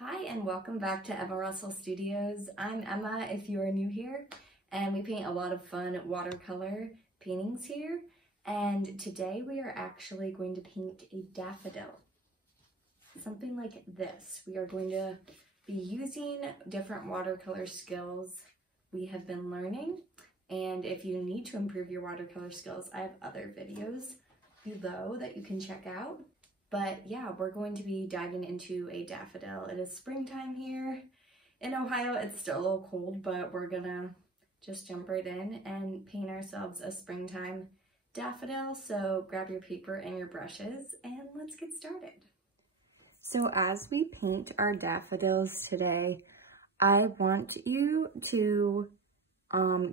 Hi and welcome back to Emma Russell Studios. I'm Emma if you are new here, and we paint a lot of fun watercolor paintings here. And today we are actually going to paint a daffodil. Something like this. We are going to be using different watercolor skills we have been learning. And if you need to improve your watercolor skills, I have other videos below that you can check out. But yeah, we're going to be diving into a daffodil. It is springtime here in Ohio. It's still a little cold, but we're gonna just jump right in and paint ourselves a springtime daffodil. So grab your paper and your brushes and let's get started. So as we paint our daffodils today, I want you to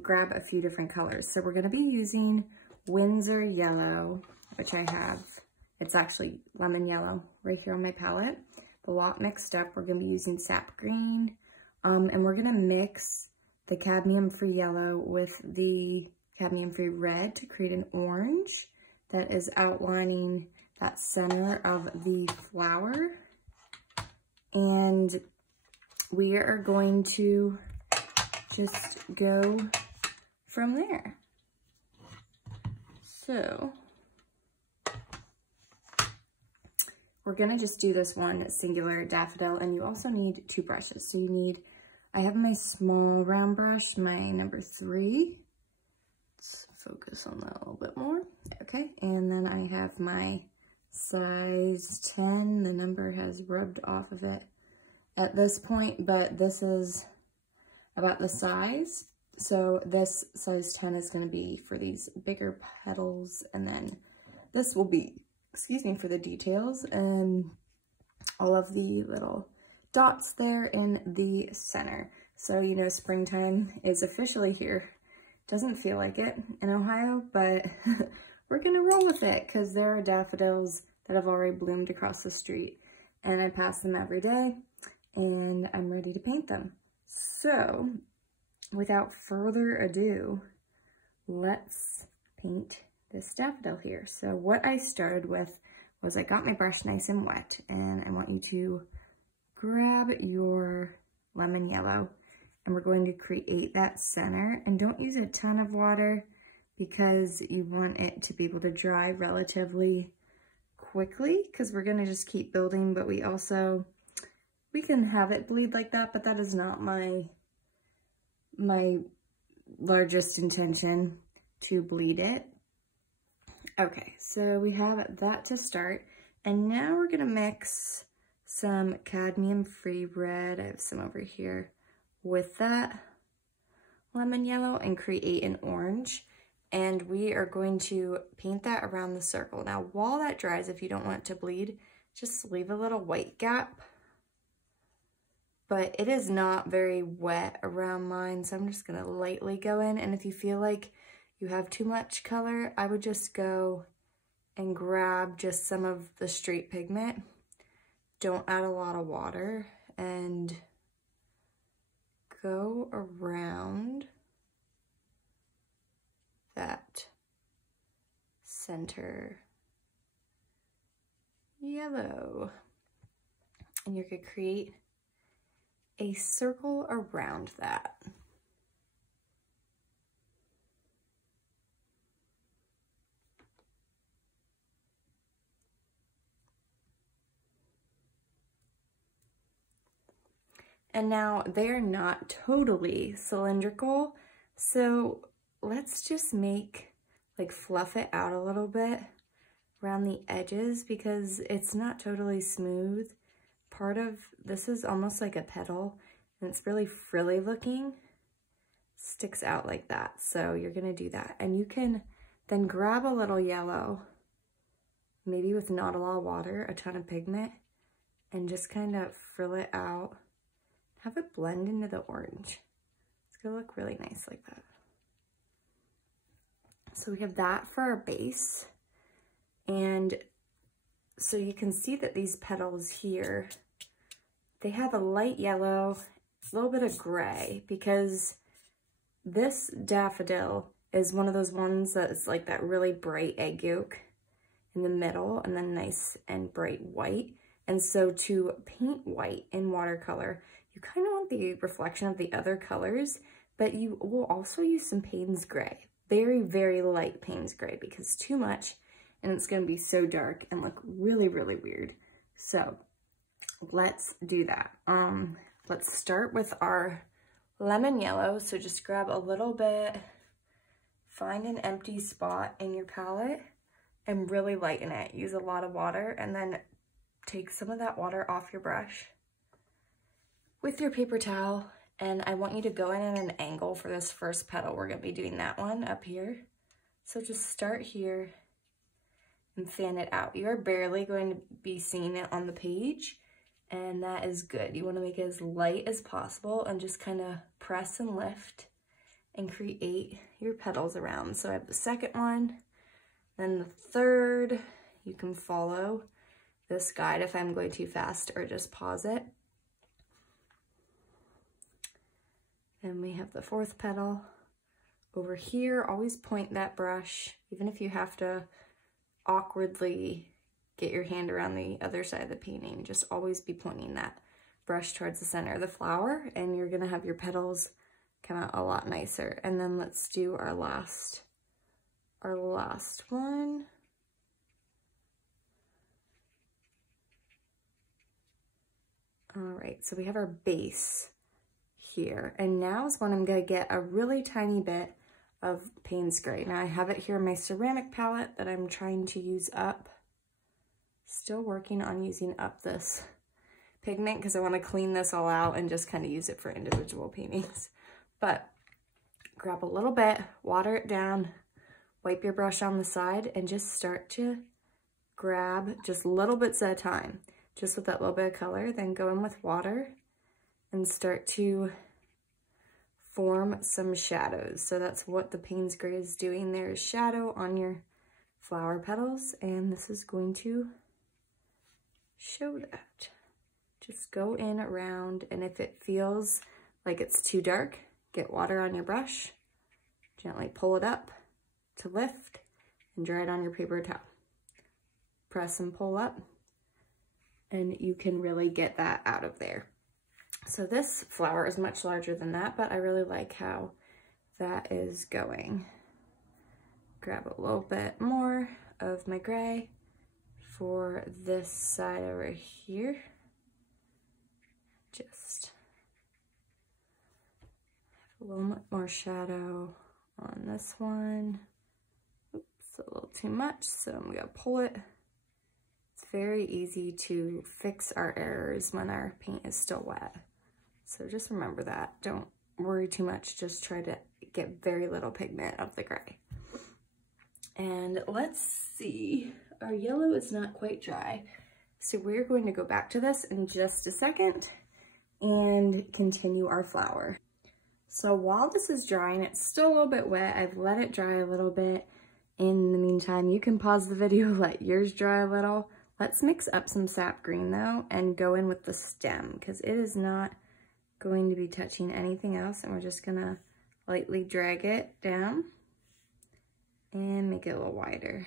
grab a few different colors. So we're gonna be using Winsor yellow, which I have. It's actually lemon yellow right here on my palette. A lot mixed up. We're going to be using sap green. And we're going to mix the cadmium-free yellow with the cadmium-free red to create an orange that is outlining that center of the flower. And we are going to just go from there. So we're gonna just do this one singular daffodil, and you also need two brushes. So you need, I have my small round brush, my number 3. Let's focus on that a little bit more. Okay, and then I have my size 10. The number has rubbed off of it at this point, but this is about the size. So this size 10 is gonna be for these bigger petals, and then this will be, excuse me, for the details and all of the little dots there in the center. So, you know, springtime is officially here. Doesn't feel like it in Ohio, but we're gonna roll with it because there are daffodils that have already bloomed across the street, and I pass them every day and I'm ready to paint them. So without further ado, let's paint this daffodil here. So what I started with was I got my brush nice and wet, and I want you to grab your lemon yellow, and we're going to create that center. And don't use a ton of water because you want it to be able to dry relatively quickly, because we're going to just keep building, but we can have it bleed like that, but that is not my largest intention, to bleed it. Okay, so we have that to start, and now we're gonna mix some cadmium-free red, I have some over here, with that lemon yellow and create an orange, and we are going to paint that around the circle. Now, while that dries, if you don't want it to bleed, just leave a little white gap, but it is not very wet around mine, so I'm just gonna lightly go in, and if you feel like you have too much color, I would just go and grab just some of the straight pigment. Don't add a lot of water, and go around that center yellow. And you're gonna create a circle around that. And now they're not totally cylindrical, so let's just fluff it out a little bit around the edges because it's not totally smooth. Part of this is almost like a petal, and it's really frilly looking. Sticks out like that, so you're gonna do that. And you can then grab a little yellow, maybe with not a lot of water, a ton of pigment, and just kind of frill it out. Have it blend into the orange. It's gonna look really nice like that. So we have that for our base. And so you can see that these petals here, they have a light yellow, a little bit of gray, because this daffodil is one of those ones that's like that really bright egg yolk in the middle, and then nice and bright white. And so to paint white in watercolor, you kind of want the reflection of the other colors, but you will also use some Payne's Gray. Very, very light Payne's Gray, because too much and it's going to be so dark and look really, really weird. So let's do that. Let's start with our lemon yellow. So just grab a little bit, find an empty spot in your palette and really lighten it. Use a lot of water and then take some of that water off your brush with your paper towel. And I want you to go in at an angle for this first petal. We're gonna be doing that one up here. So just start here and fan it out. You are barely going to be seeing it on the page, and that is good. You wanna make it as light as possible and just kind of press and lift and create your petals around. So I have the second one, then the third. You can follow this guide if I'm going too fast, or just pause it. And we have the fourth petal over here. Always point that brush, even if you have to awkwardly get your hand around the other side of the painting. Just always be pointing that brush towards the center of the flower, and you're gonna have your petals come out a lot nicer. And then let's do our last one. All right, so we have our base here, and now is when I'm going to get a really tiny bit of Payne's Gray. Now I have it here in my ceramic palette that I'm trying to use up. Still working on using up this pigment because I want to clean this all out and just kind of use it for individual paintings. But grab a little bit, water it down, wipe your brush on the side, and just start to grab just little bits at a time, just with that little bit of color. Then go in with water and start to form some shadows. So that's what the Payne's Gray is doing. There is shadow on your flower petals, and this is going to show that. Just go in around, and if it feels like it's too dark, get water on your brush, gently pull it up to lift, and dry it on your paper towel. Press and pull up, and you can really get that out of there. So this flower is much larger than that, but I really like how that is going. Grab a little bit more of my gray for this side over here. Just have a little bit more shadow on this one. Oops, a little too much, so I'm gonna pull it. It's very easy to fix our errors when our paint is still wet. So just remember that. Don't worry too much. Just try to get very little pigment of the gray. And let's see. Our yellow is not quite dry. So we're going to go back to this in just a second and continue our flower. So while this is drying, it's still a little bit wet. I've let it dry a little bit. In the meantime, you can pause the video, let yours dry a little. Let's mix up some sap green though and go in with the stem, because it is not going to be touching anything else, and we're just gonna lightly drag it down and make it a little wider.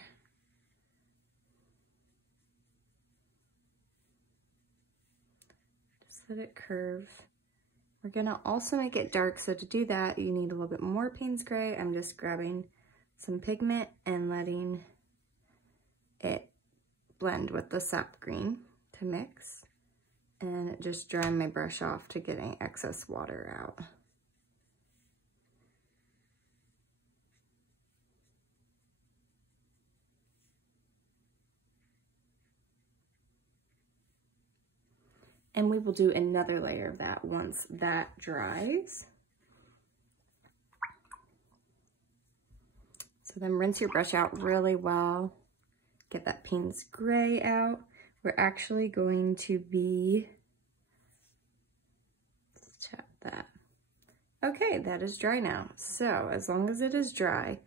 Just let it curve. We're gonna also make it dark, so to do that you need a little bit more Payne's Gray. I'm just grabbing some pigment and letting it blend with the sap green to mix, and just drying my brush off to get any excess water out. And we will do another layer of that once that dries. So then rinse your brush out really well. Get that Payne's Gray out. We're actually going to be, let's tap that. Okay, that is dry now. So as long as it is dry,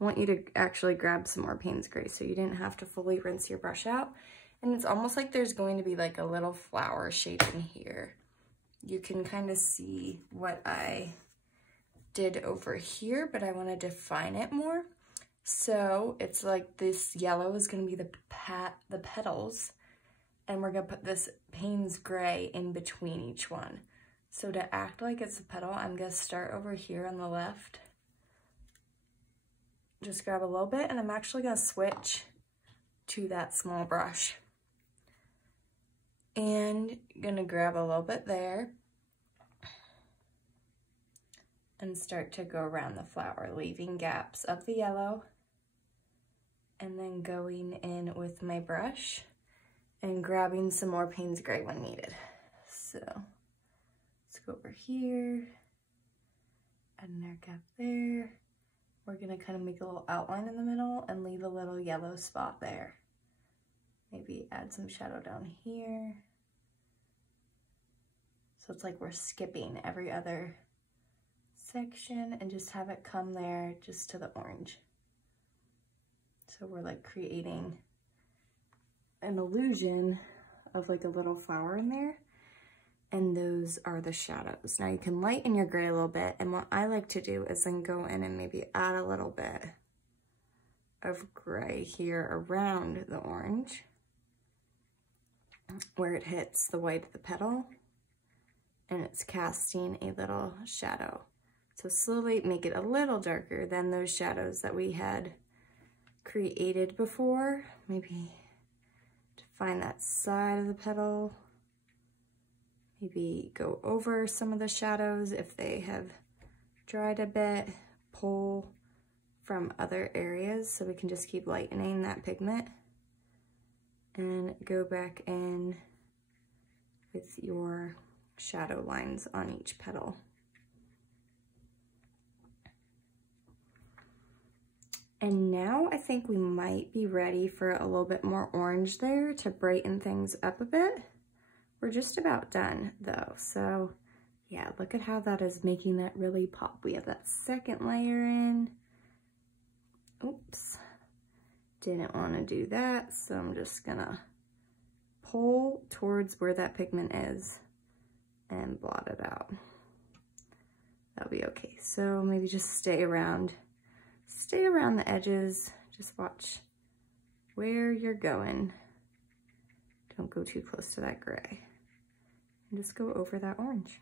I want you to actually grab some more Payne's Gray so you didn't have to fully rinse your brush out. And it's almost like there's going to be like a little flower shape in here. You can kind of see what I did over here, but I want to define it more. So it's like this yellow is going to be the petals, and we're gonna put this Payne's Gray in between each one. So to act like it's a petal, I'm gonna start over here on the left. Just grab a little bit, and I'm actually gonna switch to that small brush. And gonna grab a little bit there and start to go around the flower, leaving gaps of the yellow, and then going in with my brush and grabbing some more Payne's Gray when needed. So let's go over here, add another gap there. We're gonna kind of make a little outline in the middle and leave a little yellow spot there. Maybe add some shadow down here. So it's like we're skipping every other section and just have it come there just to the orange. So we're like creating an illusion of like a little flower in there, and those are the shadows. Now you can lighten your gray a little bit, and what I like to do is then go in and maybe add a little bit of gray here around the orange where it hits the white of the petal, and it's casting a little shadow. So slowly make it a little darker than those shadows that we had created before. Maybe to find that side of the petal. Maybe go over some of the shadows if they have dried a bit. Pull from other areas so we can just keep lightening that pigment. And go back in with your shadow lines on each petal. And now I think we might be ready for a little bit more orange there to brighten things up a bit. We're just about done though. So yeah, look at how that is making that really pop. We have that second layer in. Oops, didn't want to do that. So I'm just gonna pull towards where that pigment is and blot it out. That'll be okay. So maybe just stay around the edges. Just watch where you're going. Don't go too close to that gray. And just go over that orange.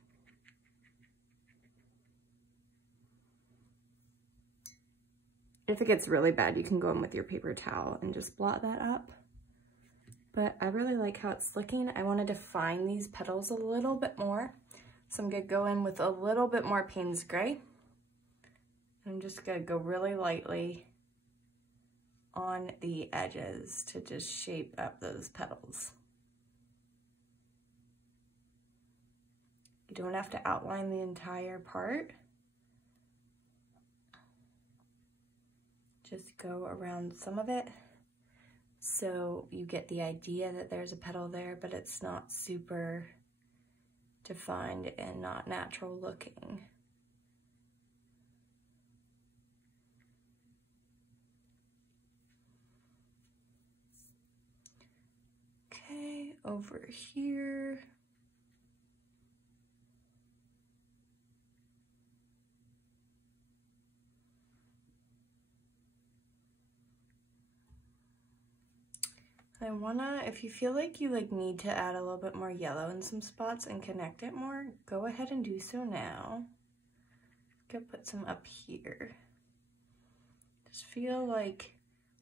If it gets really bad, you can go in with your paper towel and just blot that up. But I really like how it's looking. I want to define these petals a little bit more. So I'm gonna go in with a little bit more Payne's Gray. I'm just gonna go really lightly on the edges to just shape up those petals. You don't have to outline the entire part. Just go around some of it so you get the idea that there's a petal there, but it's not super defined and not natural looking. Okay, over here. I wanna, if you feel like you need to add a little bit more yellow in some spots and connect it more, go ahead and do so now. Go put some up here. Just feel like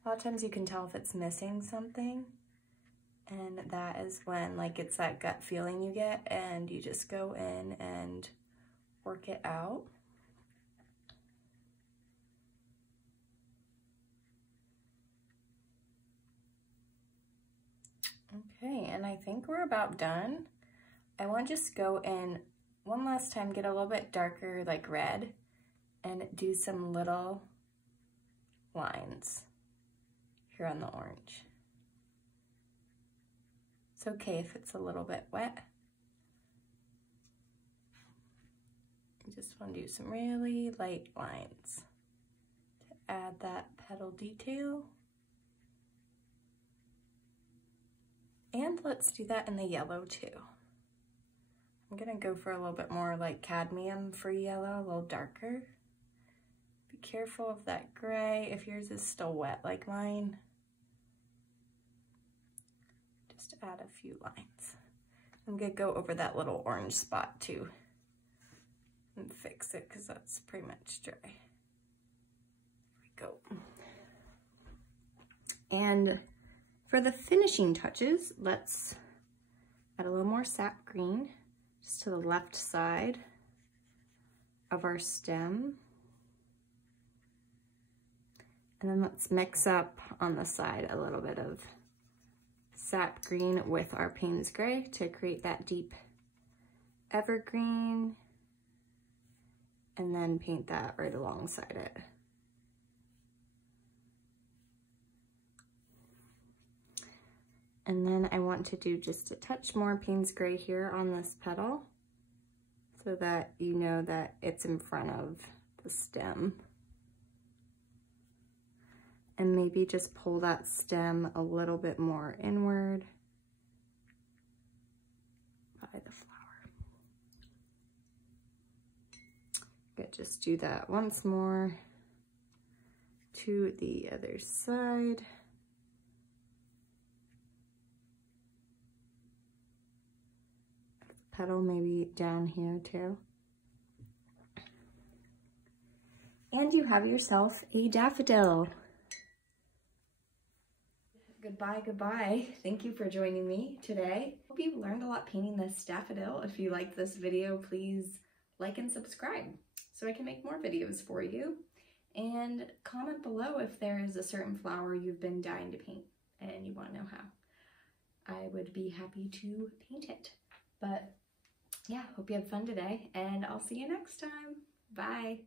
a lot of times you can tell if it's missing something, and that is when it's that gut feeling you get, and you just go in and work it out. Okay, and I think we're about done. I want to just go in one last time, get a little bit darker red, and do some little lines here on the orange. It's okay if it's a little bit wet. I just want to do some really light lines to add that petal detail. And let's do that in the yellow too. I'm gonna go for a little bit more cadmium free yellow, a little darker. Be careful of that gray. If yours is still wet like mine, just add a few lines. I'm gonna go over that little orange spot too and fix it because that's pretty much dry. There we go. And for the finishing touches, let's add a little more sap green just to the left side of our stem. And then let's mix up on the side a little bit of sap green with our Payne's Gray to create that deep evergreen, and then paint that right alongside it. And then I want to do just a touch more Payne's Gray here on this petal so that you know that it's in front of the stem. And maybe just pull that stem a little bit more inward by the flower. Good, just do that once more to the other side. Petal maybe down here too. And you have yourself a daffodil. Goodbye, goodbye. Thank you for joining me today. Hope you learned a lot painting this daffodil. If you liked this video, please like and subscribe so I can make more videos for you. And comment below if there is a certain flower you've been dying to paint and you want to know how. I would be happy to paint it. But yeah, hope you had fun today, and I'll see you next time. Bye.